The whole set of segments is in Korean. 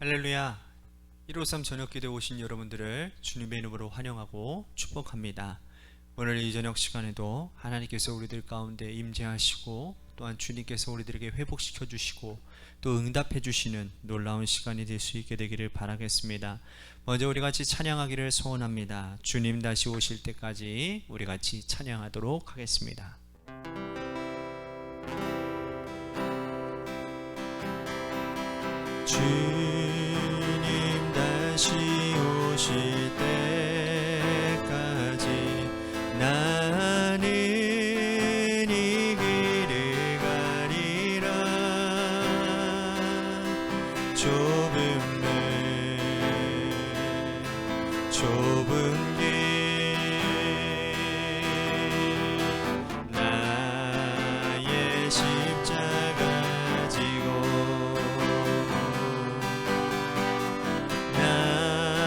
할렐루야. 153 저녁기도에 오신 여러분들을 주님의 이름으로 환영하고 축복합니다. 오늘 이 저녁 시간에도 하나님께서 우리들 가운데 임재하시고 또한 주님께서 우리들에게 회복시켜 주시고 또 응답해 주시는 놀라운 시간이 될 수 있게 되기를 바라겠습니다. 먼저 우리 같이 찬양하기를 소원합니다. 주님 다시 오실 때까지 우리 같이 찬양하도록 하겠습니다. 주님 다시 오실 때까지 나는 이 길을 가리라. 좁은 길 나의 십자가 지고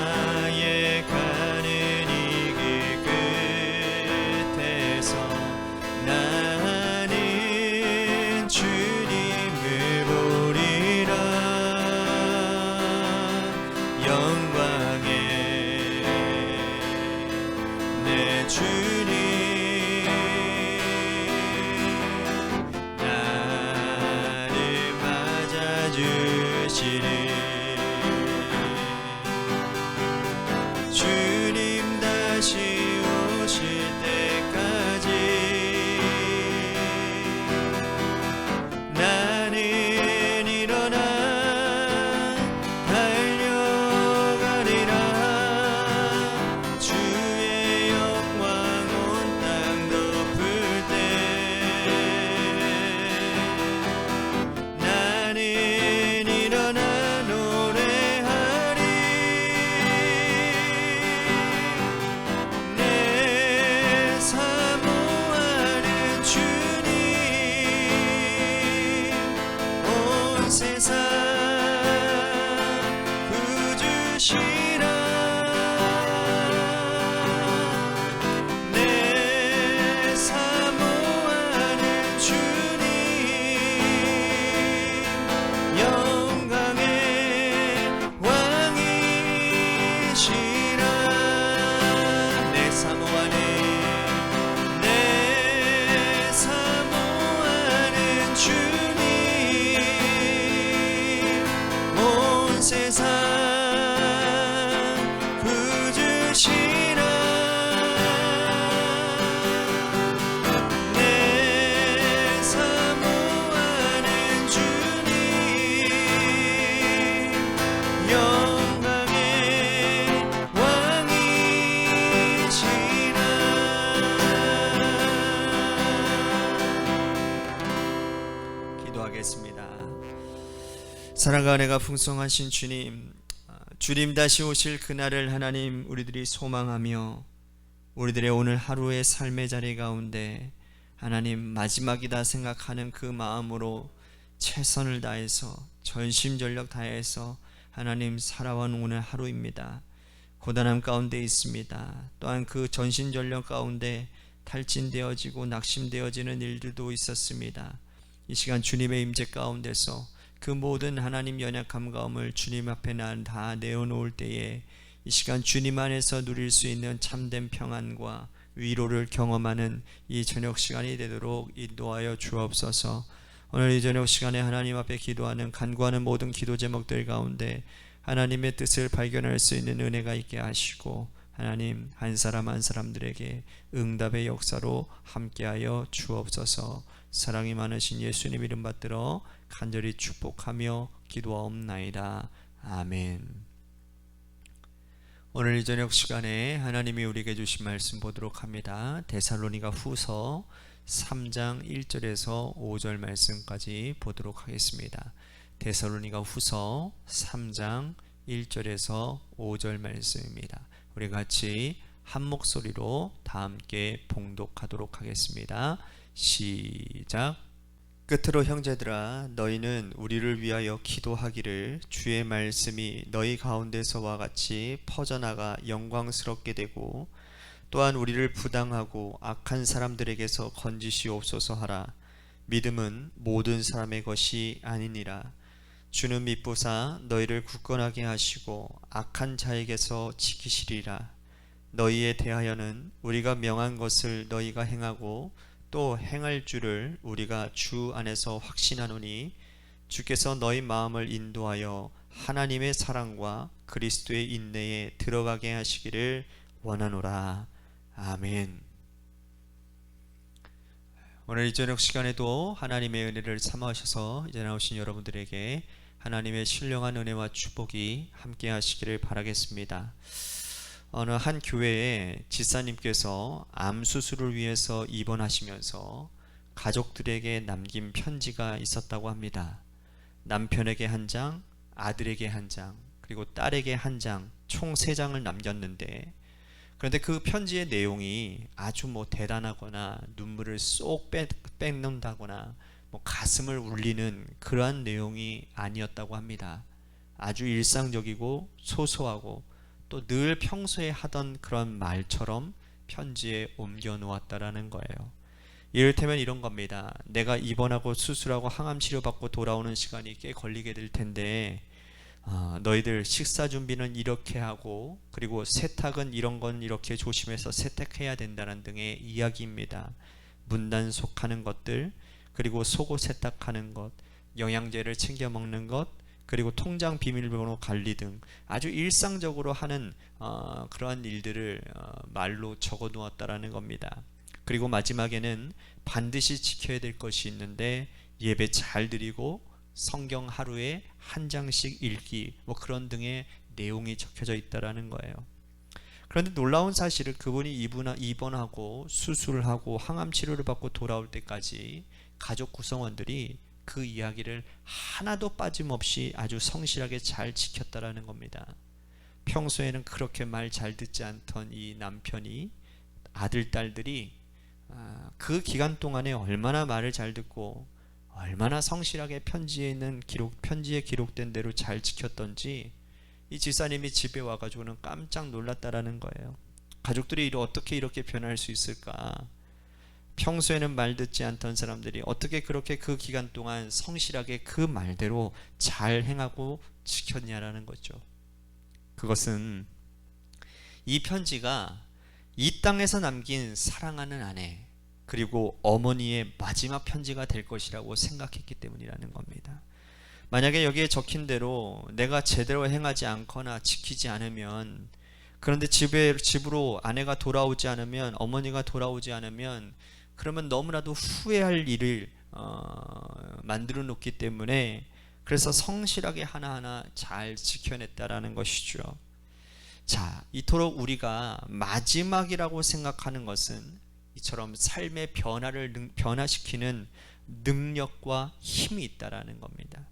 나의 가는 이 길 끝에서 나는 주님을 보리라. 영광의 내 주님 나를 맞아주시리. 주님 다시 오실 때까지 나는 일어나 달려가리라. 주의 영광 온 땅 덮을 때 나는 일어나 노래하리. 내 사모하는 주님 온 세상 구주시라. 내 사모하는 주님 영광의 왕이시라. 내 사모하는 주님 온 세상 구주시라. 내 사모하는 주님 영광의 왕이시라. 기도하겠습니다. 사랑과 은혜가 풍성하신 주님, 주님 다시 오실 그날을 하나님 우리들이 소망하며 우리들의 오늘 하루의 삶의 자리 가운데 하나님 마지막이다 생각하는 그 마음으로 최선을 다해서 전심전력 다해서 하나님 살아온 오늘 하루입니다. 고단함 가운데 있습니다. 또한 그 전심전력 가운데 탈진되어지고 낙심되어지는 일들도 있었습니다. 이 시간 주님의 임재 가운데서 그 모든 하나님 연약함감을 주님 앞에 다 내어놓을 때에 이 시간 주님 안에서 누릴 수 있는 참된 평안과 위로를 경험하는 이 저녁 시간이 되도록 인도하여 주옵소서. 오늘 이 저녁 시간에 하나님 앞에 기도하는 간구하는 모든 기도 제목들 가운데 하나님의 뜻을 발견할 수 있는 은혜가 있게 하시고 하나님 한 사람 한 사람들에게 응답의 역사로 함께하여 주옵소서. 사랑이 많으신 예수님 이름 받들어 간절히 축복하며 기도하옵나이다. 아멘. 오늘 이 저녁 시간에 하나님이 우리에게 주신 말씀 보도록 합니다. 데살로니가 후서 3장 1절에서 5절 말씀까지 보도록 하겠습니다. 데살로니가 후서 3장 1절에서 5절 말씀입니다. 우리 같이 한 목소리로 다 함께 봉독하도록 하겠습니다. 시작. 끝으로 형제들아, 너희는 우리를 위하여 기도하기를 주의 말씀이 너희 가운데서와 같이 퍼져나가 영광스럽게 되고 또한 우리를 부당하고 악한 사람들에게서 건지시옵소서 하라. 믿음은 모든 사람의 것이 아니니라. 주는 미쁘사 너희를 굳건하게 하시고 악한 자에게서 지키시리라. 너희에 대하여는 우리가 명한 것을 너희가 행하고 또 행할 줄을 우리가 주 안에서 확신하노니 주께서 너희 마음을 인도하여 하나님의 사랑과 그리스도의 인내에 들어가게 하시기를 원하노라. 아멘. 오늘 이 저녁 시간에도 하나님의 은혜를 삼아주셔서 이제 나오신 여러분들에게 하나님의 신령한 은혜와 축복이 함께 하시기를 바라겠습니다. 어느 한 교회에 지사님께서 암 수술을 위해서 입원하시면서 가족들에게 남긴 편지가 있었다고 합니다. 남편에게 한 장, 아들에게 한 장, 그리고 딸에게 한 장, 총 3장을 남겼는데, 그런데 그 편지의 내용이 아주 대단하거나 눈물을 쏙 뺏는다거나 가슴을 울리는 그러한 내용이 아니었다고 합니다. 아주 일상적이고 소소하고 또 늘 평소에 하던 그런 말처럼 편지에 옮겨 놓았다라는 거예요. 이를테면 이런 겁니다. 내가 입원하고 수술하고 항암 치료받고 돌아오는 시간이 꽤 걸리게 될 텐데 너희들 식사 준비는 이렇게 하고, 그리고 세탁은 이런 건 이렇게 조심해서 세탁해야 된다는 등의 이야기입니다. 문단속하는 것들, 그리고 속옷 세탁하는 것, 영양제를 챙겨 먹는 것, 그리고 통장 비밀번호 관리 등 아주 일상적으로 하는 그러한 일들을 말로 적어 놓았다라는 겁니다. 그리고 마지막에는 반드시 지켜야 될 것이 있는데 예배 잘 드리고 성경 하루에 한 장씩 읽기, 그런 등의 내용이 적혀져 있다라는 거예요. 그런데 놀라운 사실은 그분이 입원하고 수술을 하고 항암 치료를 받고 돌아올 때까지 가족 구성원들이 그 이야기를 하나도 빠짐없이 아주 성실하게 잘 지켰다라는 겁니다. 평소에는 그렇게 말 잘 듣지 않던 이 남편이, 아들, 딸들이 그 기간 동안에 얼마나 말을 잘 듣고 얼마나 성실하게 편지에 기록된 대로 잘 지켰던지 이 집사님이 집에 와가지고는 깜짝 놀랐다라는 거예요. 가족들이 어떻게 이렇게 변할 수 있을까? 평소에는 말 듣지 않던 사람들이 어떻게 그렇게 그 기간 동안 성실하게 그 말대로 잘 행하고 지켰냐라는 거죠. 그것은 이 편지가 이 땅에서 남긴 사랑하는 아내, 그리고 어머니의 마지막 편지가 될 것이라고 생각했기 때문이라는 겁니다. 만약에 여기에 적힌 대로 내가 제대로 행하지 않거나 지키지 않으면, 그런데 집으로 아내가 돌아오지 않으면, 어머니가 돌아오지 않으면, 그러면 너무나도 후회할 일을 만들어 놓기 때문에, 그래서 성실하게 하나하나 잘 지켜냈다라는 것이죠. 자, 이토록 우리가 마지막이라고 생각하는 것은 이처럼 삶의 변화시키는 능력과 힘이 있다라는 겁니다.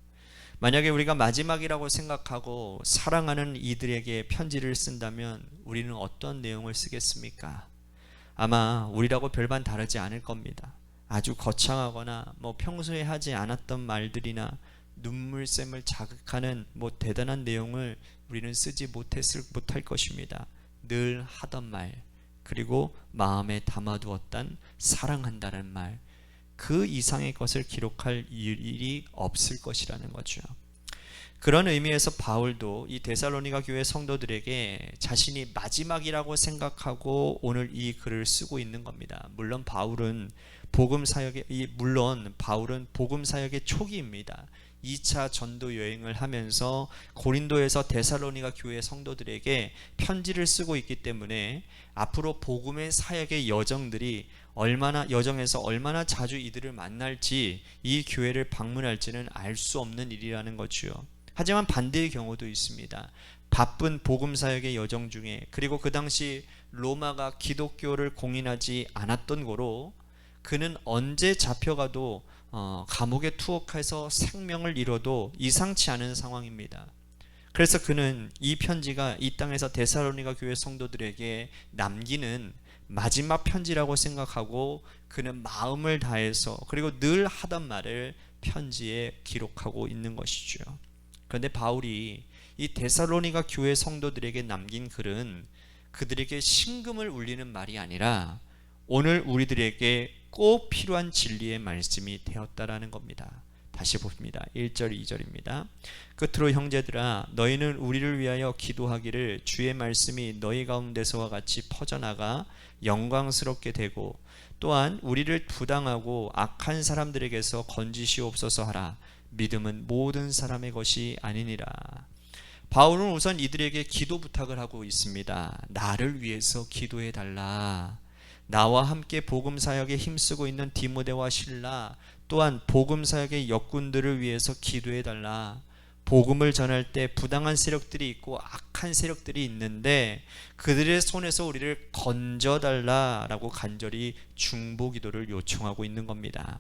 만약에 우리가 마지막이라고 생각하고 사랑하는 이들에게 편지를 쓴다면 우리는 어떤 내용을 쓰겠습니까? 아마 우리라고 별반 다르지 않을 겁니다. 아주 거창하거나 평소에 하지 않았던 말들이나 눈물샘을 자극하는 대단한 내용을 우리는 쓰지 못할 것입니다. 늘 하던 말, 그리고 마음에 담아두었던 사랑한다는 말, 그 이상의 것을 기록할 일이 없을 것이라는 거죠. 그런 의미에서 바울도 이 데살로니가 교회 성도들에게 자신이 마지막이라고 생각하고 오늘 이 글을 쓰고 있는 겁니다. 물론 바울은 복음 사역의 초기입니다. 2차 전도 여행을 하면서 고린도에서 데살로니가 교회 성도들에게 편지를 쓰고 있기 때문에 앞으로 복음의 사역의 여정에서 얼마나 자주 이들을 만날지, 이 교회를 방문할지는 알 수 없는 일이라는 거죠. 하지만 반대의 경우도 있습니다. 바쁜 복음 사역의 여정 중에, 그리고 그 당시 로마가 기독교를 공인하지 않았던 거로 그는 언제 잡혀가도 감옥에 투옥해서 생명을 잃어도 이상치 않은 상황입니다. 그래서 그는 이 편지가 이 땅에서 데살로니가 교회 성도들에게 남기는 마지막 편지라고 생각하고 그는 마음을 다해서, 그리고 늘 하던 말을 편지에 기록하고 있는 것이죠. 그런데 바울이 이 데살로니가 교회 성도들에게 남긴 글은 그들에게 심금을 울리는 말이 아니라 오늘 우리들에게 꼭 필요한 진리의 말씀이 되었다라는 겁니다. 다시 봅니다. 1절 2절입니다. 끝으로 형제들아 너희는 우리를 위하여 기도하기를 주의 말씀이 너희 가운데서와 같이 퍼져나가 영광스럽게 되고 또한 우리를 부당하고 악한 사람들에게서 건지시옵소서 하라. 믿음은 모든 사람의 것이 아니니라. 바울은 우선 이들에게 기도 부탁을 하고 있습니다. 나를 위해서 기도해 달라. 나와 함께 복음 사역에 힘쓰고 있는 디모데와 실라 또한 복음 사역의 역군들을 위해서 기도해 달라. 복음을 전할 때 부당한 세력들이 있고 악한 세력들이 있는데 그들의 손에서 우리를 건져달라라고 간절히 중보 기도를 요청하고 있는 겁니다.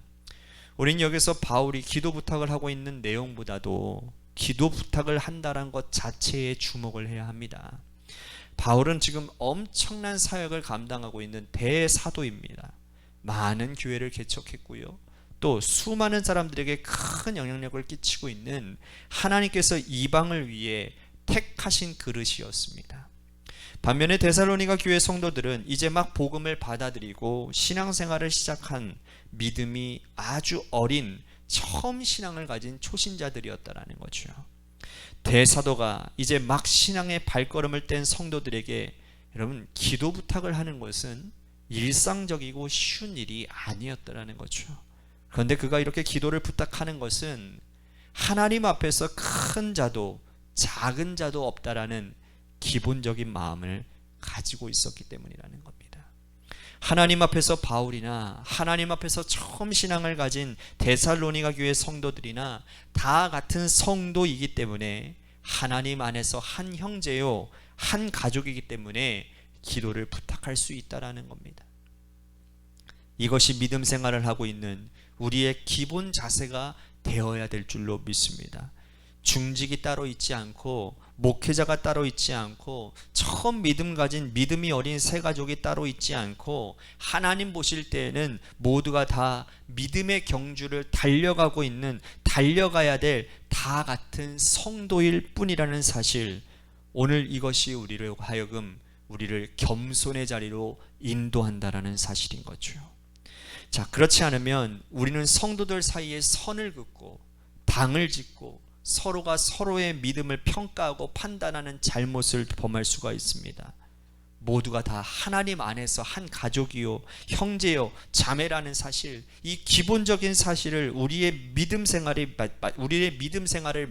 우린 여기서 바울이 기도 부탁을 하고 있는 내용보다도 기도 부탁을 한다는 것 자체에 주목을 해야 합니다. 바울은 지금 엄청난 사역을 감당하고 있는 대사도입니다. 많은 교회를 개척했고요. 또 수많은 사람들에게 큰 영향력을 끼치고 있는 하나님께서 이방을 위해 택하신 그릇이었습니다. 반면에 데살로니가 교회 성도들은 이제 막 복음을 받아들이고 신앙생활을 시작한 믿음이 아주 어린 처음 신앙을 가진 초신자들이었다라는 거죠. 대사도가 이제 막 신앙의 발걸음을 뗀 성도들에게 여러분 기도 부탁을 하는 것은 일상적이고 쉬운 일이 아니었다라는 거죠. 그런데 그가 이렇게 기도를 부탁하는 것은 하나님 앞에서 큰 자도 작은 자도 없다라는 기본적인 마음을 가지고 있었기 때문이라는 겁니다. 하나님 앞에서 바울이나 하나님 앞에서 처음 신앙을 가진 데살로니가 교회 성도들이나 다 같은 성도이기 때문에 하나님 안에서 한 형제요 한 가족이기 때문에 기도를 부탁할 수 있다라는 겁니다. 이것이 믿음 생활을 하고 있는 우리의 기본 자세가 되어야 될 줄로 믿습니다. 중직이 따로 있지 않고 목회자가 따로 있지 않고 처음 믿음 가진 믿음이 어린 새 가족이 따로 있지 않고 하나님 보실 때에는 모두가 다 믿음의 경주를 달려가고 있는 달려가야 될 다 같은 성도일 뿐이라는 사실, 오늘 이것이 우리를 하여금 우리를 겸손의 자리로 인도한다라는 사실인 거죠. 자, 그렇지 않으면 우리는 성도들 사이에 선을 긋고 당을 짓고 서로가 서로의 믿음을 평가하고 판단하는 잘못을 범할 수가 있습니다. 모두가 다 하나님 안에서 한 가족이요 형제요 자매라는 사실, 이 기본적인 사실을 우리의 믿음 생활을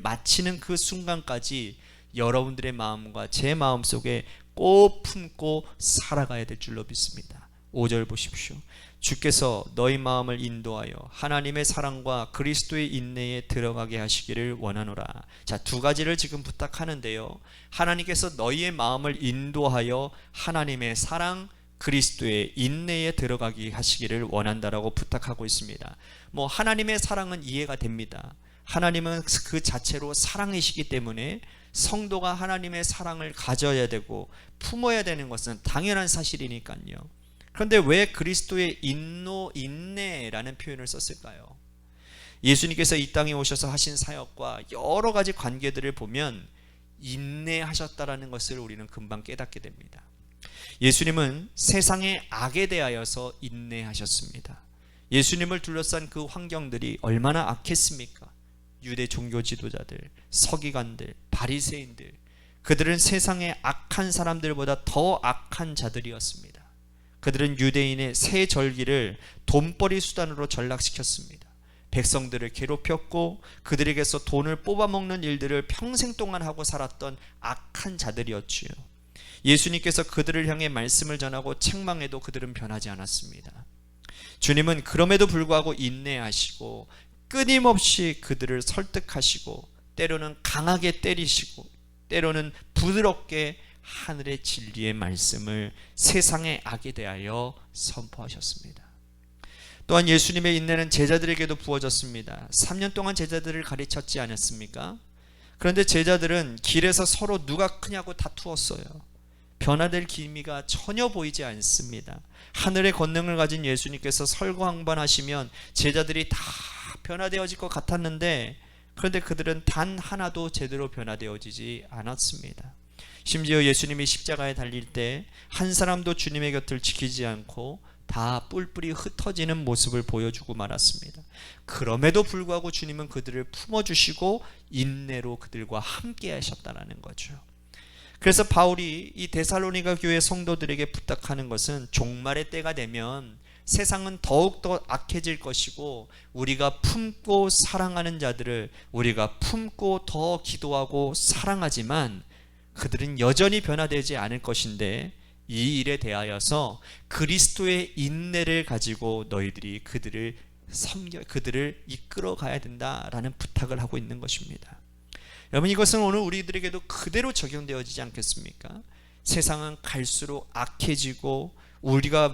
마치는 그 순간까지 여러분들의 마음과 제 마음 속에 꼭 품고 살아가야 될 줄로 믿습니다. 5절 보십시오. 주께서 너희 마음을 인도하여 하나님의 사랑과 그리스도의 인내에 들어가게 하시기를 원하노라. 자, 두 가지를 지금 부탁하는데요. 하나님께서 너희의 마음을 인도하여 하나님의 사랑, 그리스도의 인내에 들어가게 하시기를 원한다라고 부탁하고 있습니다. 하나님의 사랑은 이해가 됩니다. 하나님은 그 자체로 사랑이시기 때문에 성도가 하나님의 사랑을 가져야 되고 품어야 되는 것은 당연한 사실이니까요. 그런데 왜 그리스도의 인내라는 표현을 썼을까요? 예수님께서 이 땅에 오셔서 하신 사역과 여러 가지 관계들을 보면 인내하셨다라는 것을 우리는 금방 깨닫게 됩니다. 예수님은 세상의 악에 대하여서 인내하셨습니다. 예수님을 둘러싼 그 환경들이 얼마나 악했습니까? 유대 종교 지도자들, 서기관들, 바리새인들, 그들은 세상의 악한 사람들보다 더 악한 자들이었습니다. 그들은 유대인의 새 절기를 돈벌이 수단으로 전락시켰습니다. 백성들을 괴롭혔고 그들에게서 돈을 뽑아먹는 일들을 평생 동안 하고 살았던 악한 자들이었지요. 예수님께서 그들을 향해 말씀을 전하고 책망해도 그들은 변하지 않았습니다. 주님은 그럼에도 불구하고 인내하시고 끊임없이 그들을 설득하시고 때로는 강하게 때리시고 때로는 부드럽게 하늘의 진리의 말씀을 세상의 악에 대하여 선포하셨습니다. 또한 예수님의 인내는 제자들에게도 부어졌습니다. 3년 동안 제자들을 가르쳤지 않았습니까? 그런데 제자들은 길에서 서로 누가 크냐고 다투었어요. 변화될 기미가 전혀 보이지 않습니다. 하늘의 권능을 가진 예수님께서 설거항반하시면 제자들이 다 변화되어질 것 같았는데, 그런데 그들은 단 하나도 제대로 변화되어지지 않았습니다. 심지어 예수님이 십자가에 달릴 때 한 사람도 주님의 곁을 지키지 않고 다 뿔뿔이 흩어지는 모습을 보여주고 말았습니다. 그럼에도 불구하고 주님은 그들을 품어주시고 인내로 그들과 함께 하셨다는 거죠. 그래서 바울이 이 데살로니가 교회 성도들에게 부탁하는 것은 종말의 때가 되면 세상은 더욱더 악해질 것이고 우리가 품고 사랑하는 자들을 우리가 품고 더 기도하고 사랑하지만 그들은 여전히 변화되지 않을 것인데 이 일에 대하여서 그리스도의 인내를 가지고 너희들이 그들을 이끌어 가야 된다라는 부탁을 하고 있는 것입니다. 여러분, 이것은 오늘 우리들에게도 그대로 적용되어지지 않겠습니까? 세상은 갈수록 악해지고 우리가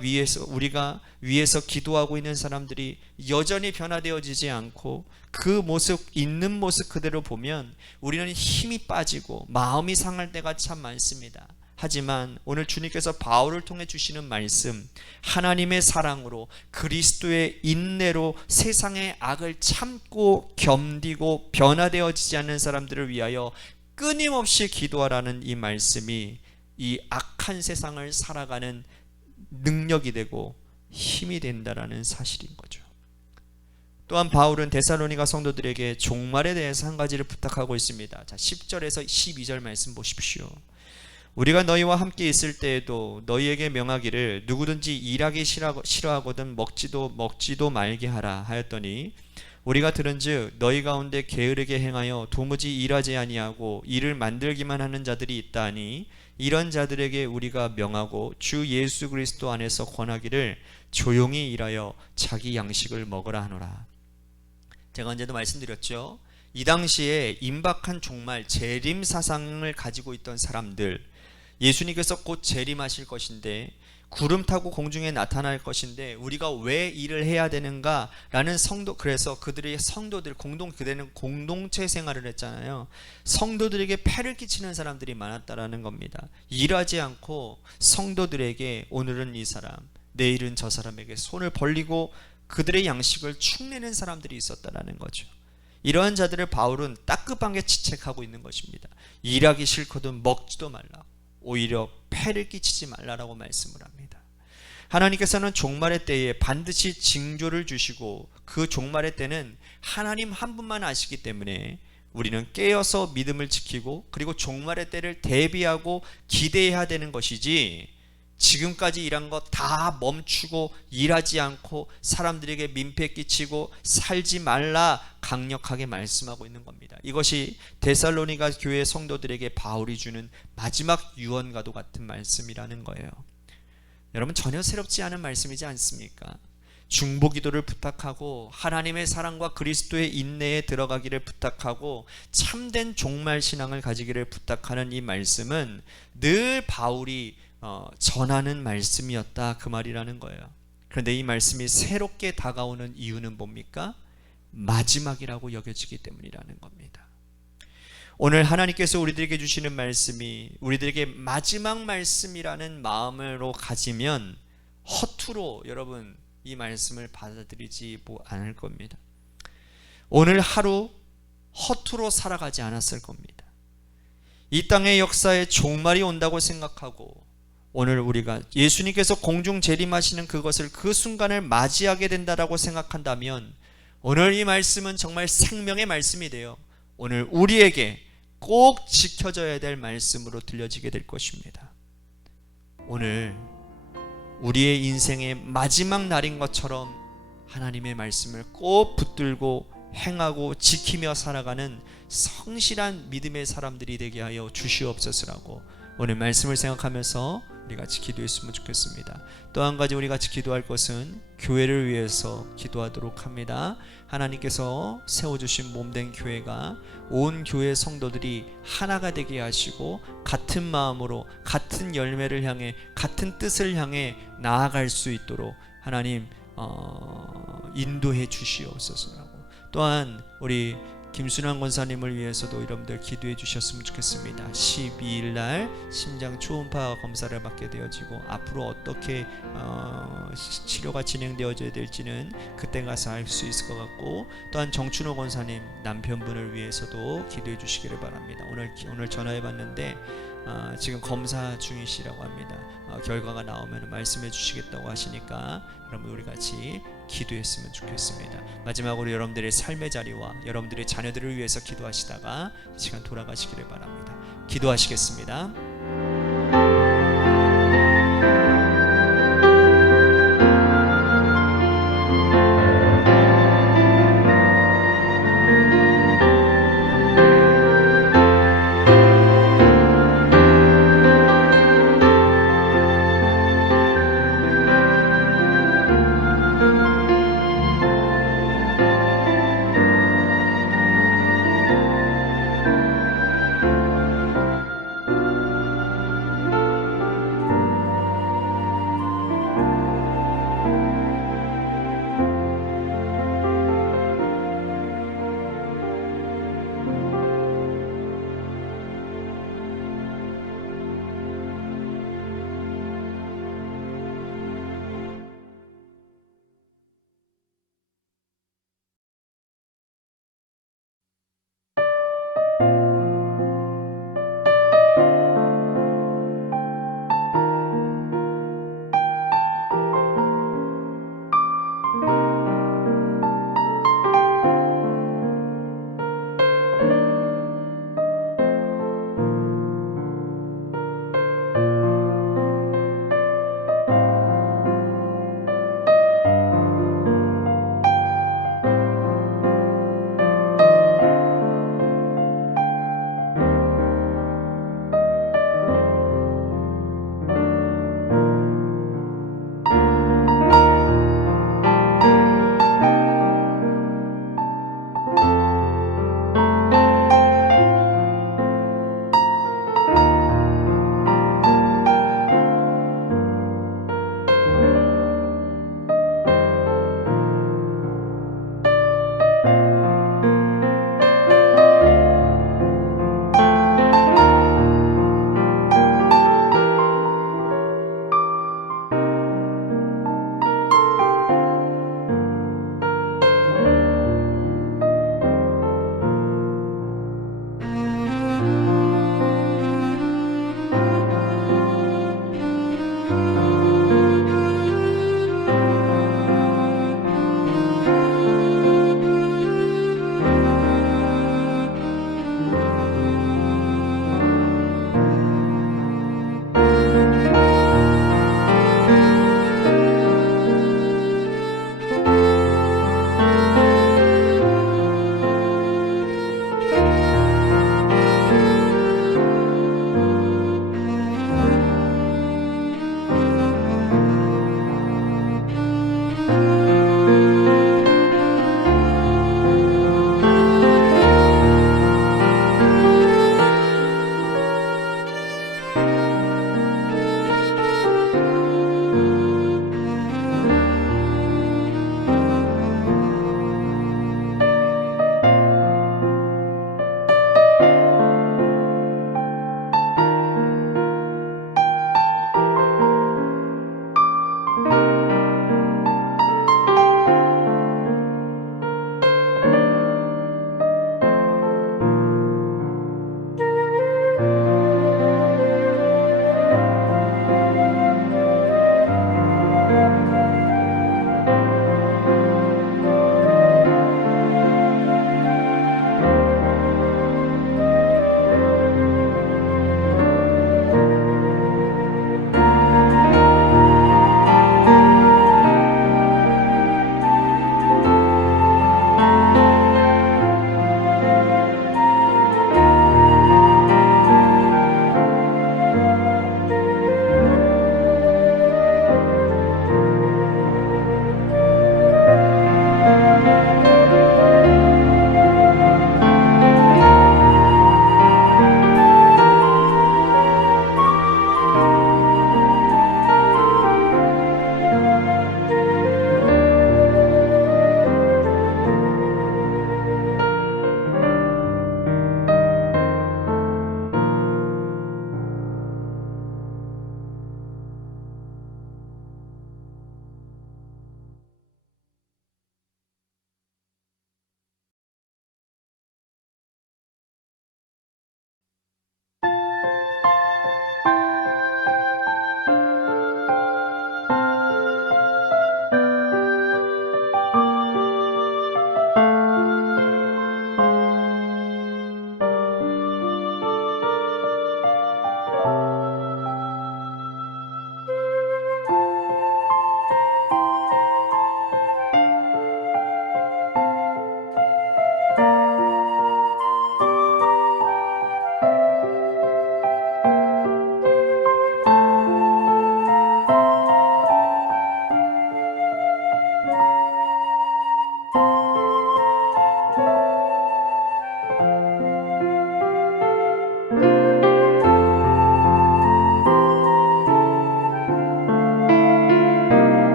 위에서 기도하고 있는 사람들이 여전히 변화되어지지 않고 그 모습, 있는 모습 그대로 보면 우리는 힘이 빠지고 마음이 상할 때가 참 많습니다. 하지만 오늘 주님께서 바울을 통해 주시는 말씀, 하나님의 사랑으로 그리스도의 인내로 세상의 악을 참고 견디고 변화되어지지 않는 사람들을 위하여 끊임없이 기도하라는 이 말씀이 이 악한 세상을 살아가는 능력이 되고 힘이 된다라는 사실인 거죠. 또한 바울은 데살로니가 성도들에게 종말에 대해서 한 가지를 부탁하고 있습니다. 자, 10절에서 12절 말씀 보십시오. 우리가 너희와 함께 있을 때에도 너희에게 명하기를 누구든지 일하기 싫어하거든 먹지도 말게 하라 하였더니 우리가 들은즉 너희 가운데 게으르게 행하여 도무지 일하지 아니하고 일을 만들기만 하는 자들이 있다 하니 이런 자들에게 우리가 명하고 주 예수 그리스도 안에서 권하기를 조용히 일하여 자기 양식을 먹으라 하노라. 제가 언제도 말씀드렸죠. 이 당시에 임박한 종말 재림 사상을 가지고 있던 사람들, 예수님께서 곧 재림하실 것인데 구름 타고 공중에 나타날 것인데 우리가 왜 일을 해야 되는가라는 그래서 그들의 성도들 그들은 공동체 생활을 했잖아요. 성도들에게 폐를 끼치는 사람들이 많았다라는 겁니다. 일하지 않고 성도들에게 오늘은 이 사람, 내일은 저 사람에게 손을 벌리고 그들의 양식을 축내는 사람들이 있었다라는 거죠. 이러한 자들을 바울은 따끔하게 지책하고 있는 것입니다. 일하기 싫거든 먹지도 말라. 오히려 폐를 끼치지 말라라고 말씀을 합니다. 하나님께서는 종말의 때에 반드시 징조를 주시고 그 종말의 때는 하나님 한 분만 아시기 때문에 우리는 깨어서 믿음을 지키고 그리고 종말의 때를 대비하고 기대해야 되는 것이지, 지금까지 일한 거 다 멈추고 일하지 않고 사람들에게 민폐 끼치고 살지 말라 강력하게 말씀하고 있는 겁니다. 이것이 데살로니가 교회 성도들에게 바울이 주는 마지막 유언과도 같은 말씀이라는 거예요. 여러분, 전혀 새롭지 않은 말씀이지 않습니까? 중보기도를 부탁하고 하나님의 사랑과 그리스도의 인내에 들어가기를 부탁하고 참된 종말 신앙을 가지기를 부탁하는 이 말씀은 늘 바울이 전하는 말씀이었다, 그 말이라는 거예요. 그런데 이 말씀이 새롭게 다가오는 이유는 뭡니까? 마지막이라고 여겨지기 때문이라는 겁니다. 오늘 하나님께서 우리들에게 주시는 말씀이 우리들에게 마지막 말씀이라는 마음으로 가지면 허투루 여러분 이 말씀을 받아들이지 않을 겁니다. 오늘 하루 허투루 살아가지 않았을 겁니다. 이 땅의 역사에 종말이 온다고 생각하고 오늘 우리가 예수님께서 공중 재림하시는 그것을 그 순간을 맞이하게 된다라고 생각한다면 오늘 이 말씀은 정말 생명의 말씀이 되어 오늘 우리에게 꼭 지켜져야 될 말씀으로 들려지게 될 것입니다. 오늘 우리의 인생의 마지막 날인 것처럼 하나님의 말씀을 꼭 붙들고 행하고 지키며 살아가는 성실한 믿음의 사람들이 되게 하여 주시옵소서라고 오늘 말씀을 생각하면서 우리 같이 기도했으면 좋겠습니다. 또 한 가지 우리 같이 기도할 것은 교회를 위해서 기도하도록 합니다. 하나님께서 세워주신 몸된 교회가 온 교회 성도들이 하나가 되게 하시고 같은 마음으로 같은 열매를 향해 같은 뜻을 향해 나아갈 수 있도록 하나님 인도해 주시옵소서라고. 또한 우리 김순환 권사님을 위해서도 여러분들 기도해 주셨으면 좋겠습니다. 12일 날 심장 초음파 검사를 받게 되어지고 앞으로 어떻게 치료가 진행되어져야 될지는 그때 가서 알 수 있을 것 같고, 또한 정춘호 권사님 남편분을 위해서도 기도해 주시기를 바랍니다. 오늘 전화해 봤는데 지금 검사 중이시라고 합니다. 결과가 나오면 말씀해 주시겠다고 하시니까 여러분 우리 같이 기도했으면 좋겠습니다. 마지막으로 여러분들의 삶의 자리와 여러분들의 자녀들을 위해서 기도하시다가 이 시간 돌아가시기를 바랍니다. 기도하시겠습니다.